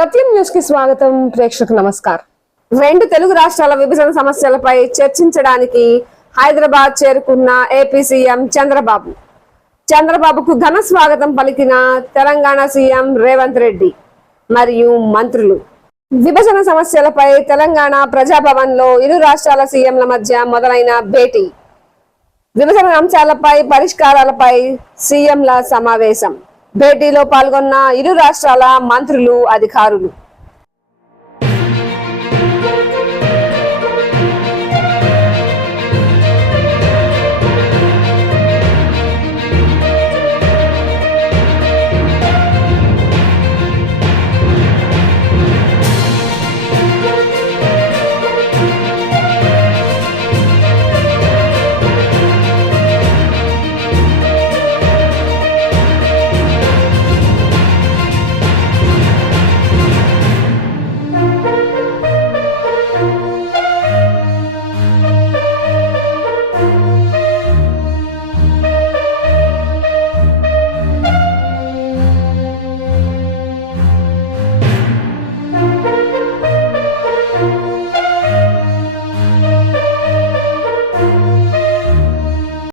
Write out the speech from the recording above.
సత్యం news కి స్వాగతం. ప్రేక్షకు నమస్కారం. రెండు తెలుగు రాష్ట్రాల విభజన సమస్యలపై చర్చించడానికి హైదరాబాద్ చేరుకున్న ఏపీ సీఎం చంద్రబాబుకు ఘన స్వాగతం పలికిన తెలంగాణ సీఎం రేవంత్ రెడ్డి మరియు మంత్రులు. విభజన సమస్యలపై తెలంగాణ ప్రజాభవన్ లో ఇరు రాష్ట్రాల సీఎంల మధ్య మొదలైన భేటీ. విభజన అంశాలపై పరిష్కారాలపై సీఎంల సమావేశం. భేటీలో పాల్గొన్న ఇరు రాష్ట్రాల మంత్రులు, అధికారులు.